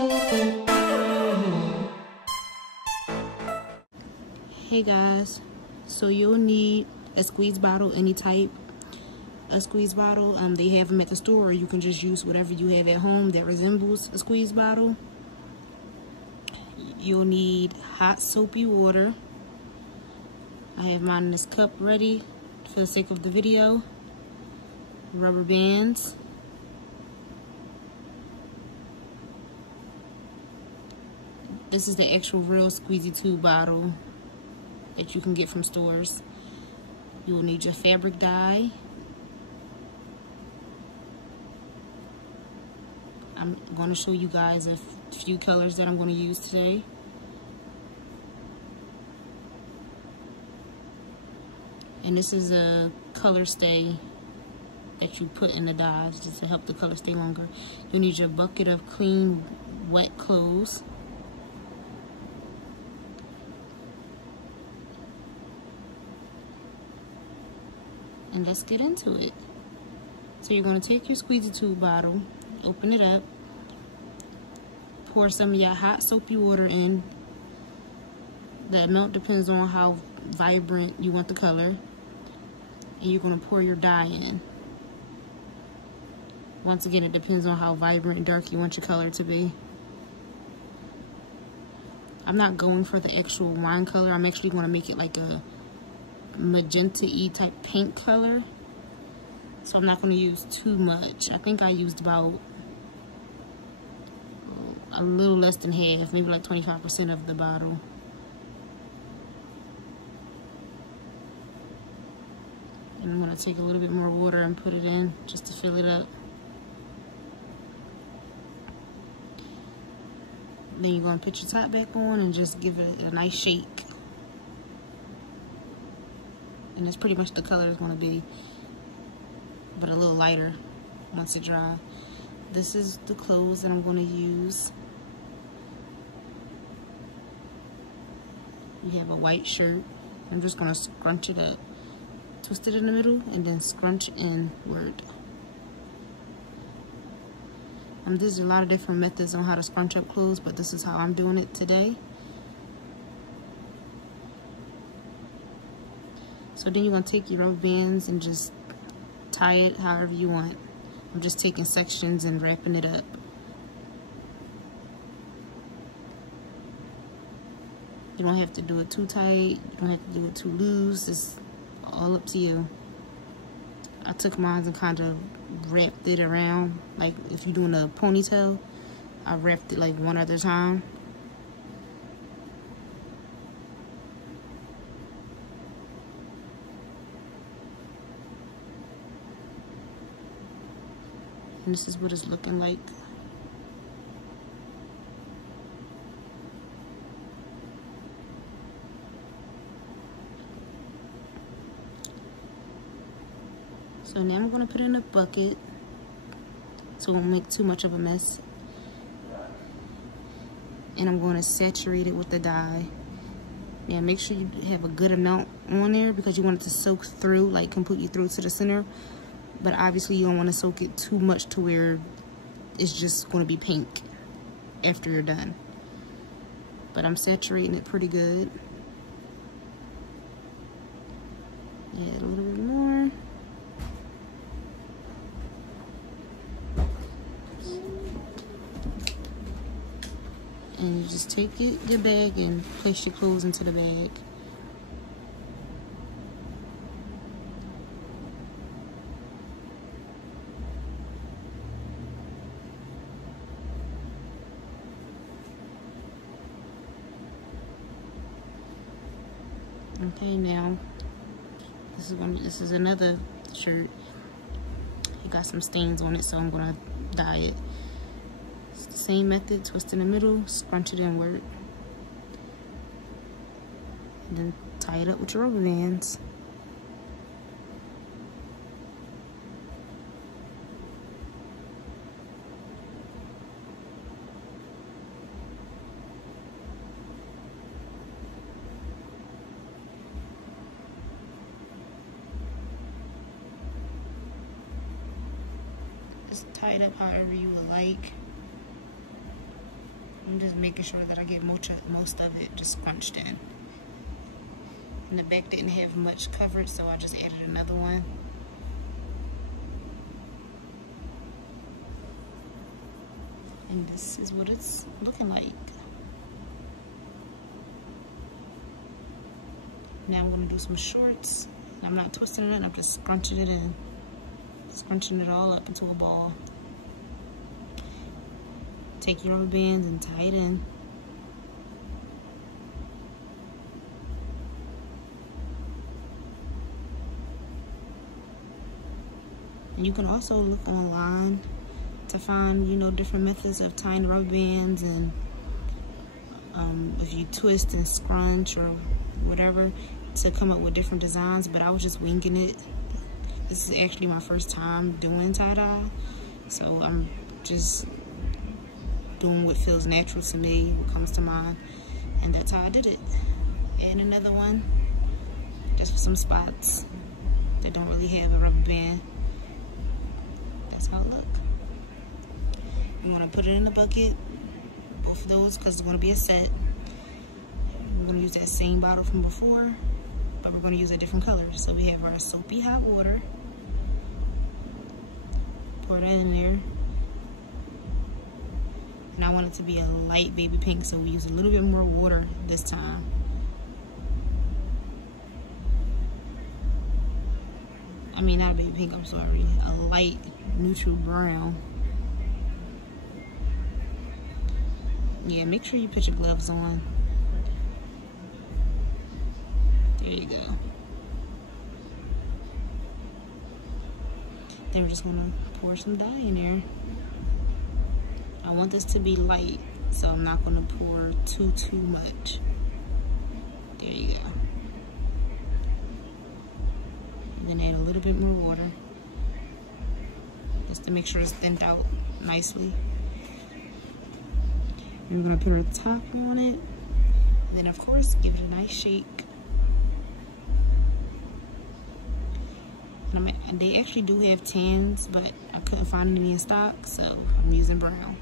Hey guys, so you'll need a squeeze bottle, any type. A squeeze bottle, they have them at the store, or you can just use whatever you have at home that resembles a squeeze bottle. You'll need hot soapy water. I have mine in this cup ready for the sake of the video. Rubber bands. This is the actual real squeezy tube bottle that you can get from stores. You will need your fabric dye. I'm going to show you guys a few colors that I'm going to use today. And this is a color stay that you put in the dyes just to help the color stay longer. You need your bucket of clean, wet clothes. And let's get into it. So you're going to take your squeezy tube bottle, open it up, pour some of your hot soapy water in. The amount depends on how vibrant you want the color. And you're going to pour your dye in. Once again, it depends on how vibrant and dark you want your color to be. I'm not going for the actual wine color. I'm actually going to make it like a magenta-y type pink color. So I'm not going to use too much. I think I used about a little less than half, maybe like 25% of the bottle. And I'm going to take a little bit more water and put it in just to fill it up. Then you're going to put your top back on and just give it a nice shake. And it's pretty much the color it's going to be, but a little lighter once it dries. This is the clothes that I'm going to use. We have a white shirt. I'm just going to scrunch it up. Twist it in the middle and then scrunch inward. There's a lot of different methods on how to scrunch up clothes, but this is how I'm doing it today. So then you're going to take your rubber bands and just tie it however you want. I'm just taking sections and wrapping it up. You don't have to do it too tight. You don't have to do it too loose. It's all up to you. I took mine and kind of wrapped it around. Like if you're doing a ponytail, I wrapped it like one at a time. And this is what it's looking like. So now I'm going to put it in a bucket so it won't make too much of a mess. And I'm going to saturate it with the dye. Now make sure you have a good amount on there because you want it to soak through, like completely through to the center. But obviously you don't want to soak it too much to where it's just going to be pink after you're done. But I'm saturating it pretty good. Add a little bit more. And you just take your bag and place your clothes into the bag. Okay, now this is another shirt. It got some stains on it, so I'm gonna dye it. It's the same method, twist in the middle, scrunch it inward. And then tie it up with your rubber bands. Just tie it up however you would like. I'm just making sure that I get most of it just scrunched in. And the back didn't have much coverage, so I just added another one. And this is what it's looking like. Now I'm gonna do some shorts. I'm not twisting it, I'm just scrunching it in. Scrunching it all up into a ball. Take your rubber bands and tie it in. And you can also look online to find, you know, different methods of tying rubber bands, and if you twist and scrunch or whatever, to come up with different designs. But I was just winging it. This is actually my first time doing tie-dye, so I'm just doing what feels natural to me, what comes to mind, and that's how I did it. And another one, just for some spots that don't really have a rubber band. That's how it look. You want to put it in a bucket, both of those, because it's going to be a set. We're going to use that same bottle from before, but we're going to use a different color. So we have our soapy hot water. Pour that in there. And I want it to be a light baby pink, so we use a little bit more water this time. I mean, not a baby pink, I'm sorry. A light neutral brown. Yeah, make sure you put your gloves on. There you go. Then we're just gonna pour some dye in there. I want this to be light, so I'm not gonna pour too much. There you go. And then add a little bit more water, just to make sure it's thinned out nicely. And we're gonna put our top on it, and then of course give it a nice shake. And they actually do have tans, but I couldn't find any in stock, so I'm using brown.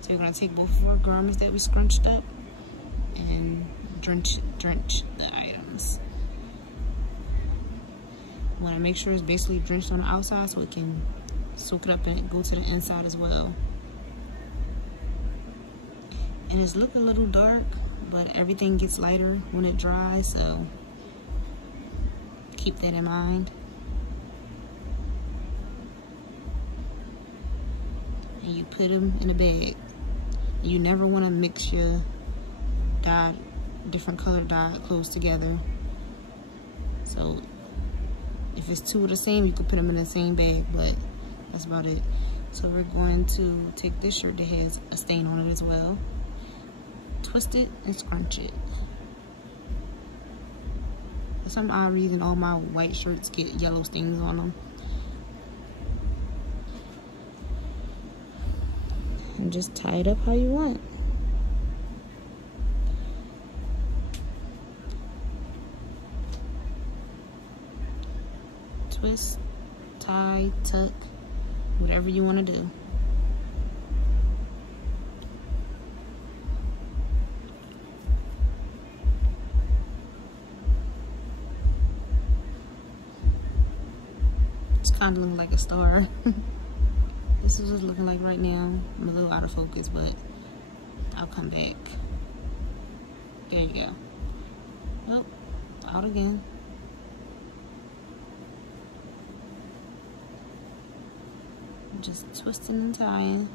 So we're gonna take both of our garments that we scrunched up and drench the items. I wanna make sure it's basically drenched on the outside so it can soak it up and go to the inside as well. And it's looking a little dark, but everything gets lighter when it dries, so keep that in mind. And you put them in a bag. You never want to mix your dye, different colored dye clothes together. So if it's two of the same, you can put them in the same bag, but that's about it. So we're going to take this shirt that has a stain on it as well, twist it and scrunch it. For some odd reason, all my white shirts get yellow stains on them. And just tie it up how you want. Twist, tie, tuck, whatever you want to do. It's kind of looking like a star. This is what it's looking like right now. I'm a little out of focus, but I'll come back. There you go. Oh, out again. Just twisting and tying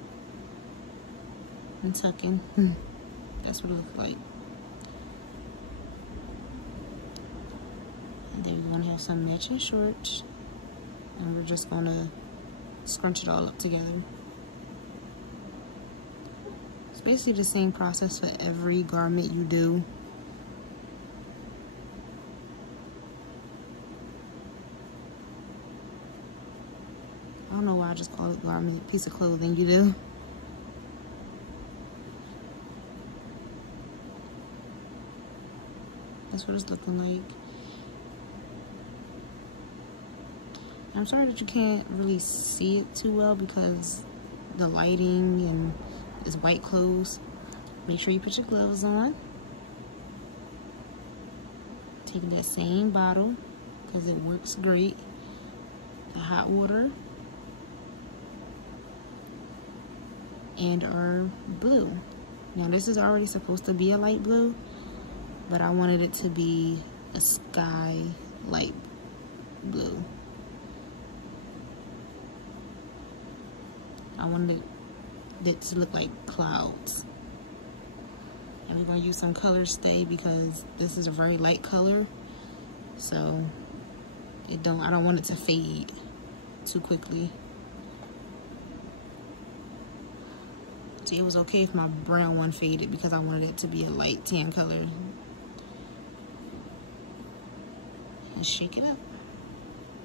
and tucking. That's what it looks like. And then we're gonna have some matching shorts, and we're just gonna scrunch it all up together. It's basically the same process for every garment you do. I don't know why I just call it garment, piece of clothing you do. That's what it's looking like. I'm sorry that you can't really see it too well because the lighting and it's white clothes, Make sure you put your gloves on. Taking that same bottle because it works great. The hot water and our blue. Now this is already supposed to be a light blue, but I wanted it to be a sky light blue. I wanted it to look like clouds. And we're going to use some color stay because this is a very light color, so I don't want it to fade too quickly. See, it was okay if my brown one faded because I wanted it to be a light tan color. And shake it up.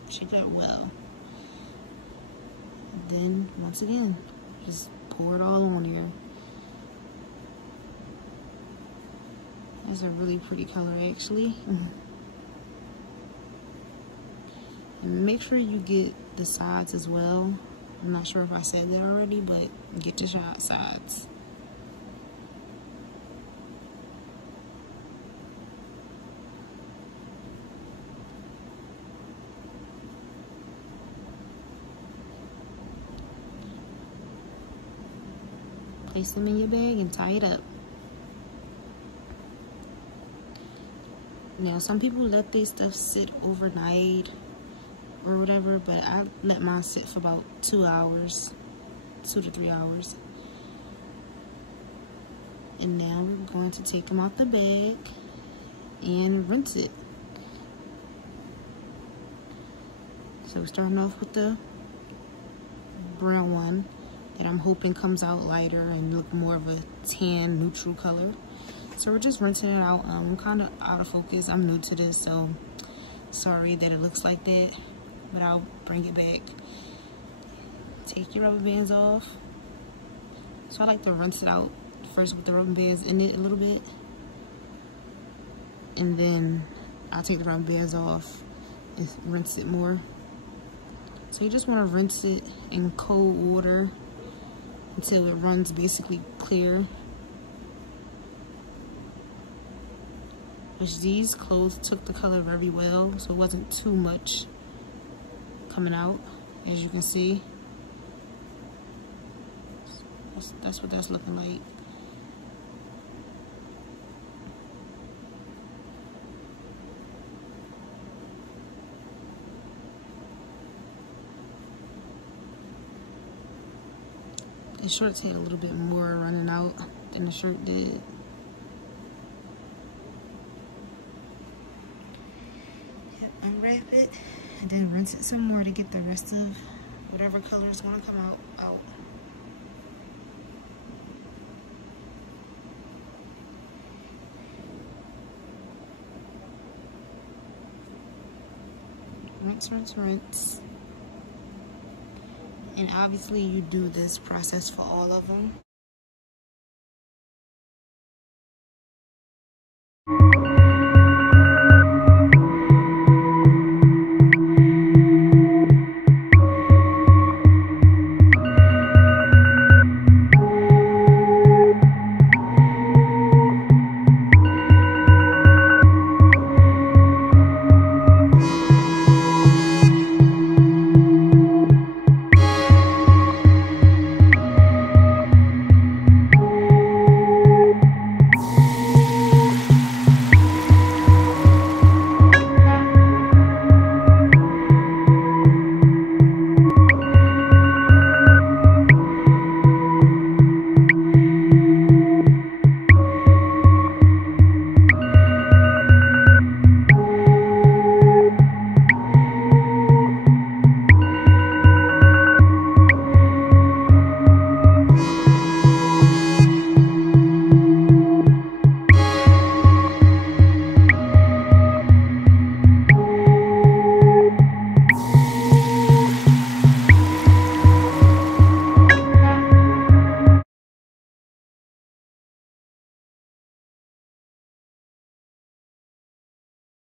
Shake it up well. And then, once again, just pour it all on here. That's a really pretty color, actually. And make sure you get the sides as well. I'm not sure if I said that already, but get your sides. Place them in your bag and tie it up. Now, some people let their stuff sit overnight or whatever, but I let mine sit for about 2 hours, 2 to 3 hours. And now we're going to take them out the bag and rinse it. So we're starting off with the brown one that I'm hoping comes out lighter and look more of a tan neutral color. So we're just rinsing it out. I'm kind of out of focus. I'm new to this, so sorry that it looks like that, but I'll bring it back. Take your rubber bands off. So I like to rinse it out first with the rubber bands in it a little bit, and then I'll take the rubber bands off and rinse it more. So you just want to rinse it in cold water until it runs basically clear. Which these clothes took the color very well, so it wasn't too much coming out, as you can see. That's what that's looking like. The shorts had a little bit more running out than the shirt did. Unwrap it and then rinse it some more to get the rest of whatever color is going to come out. Rinse, rinse, rinse. And obviously you do this process for all of them.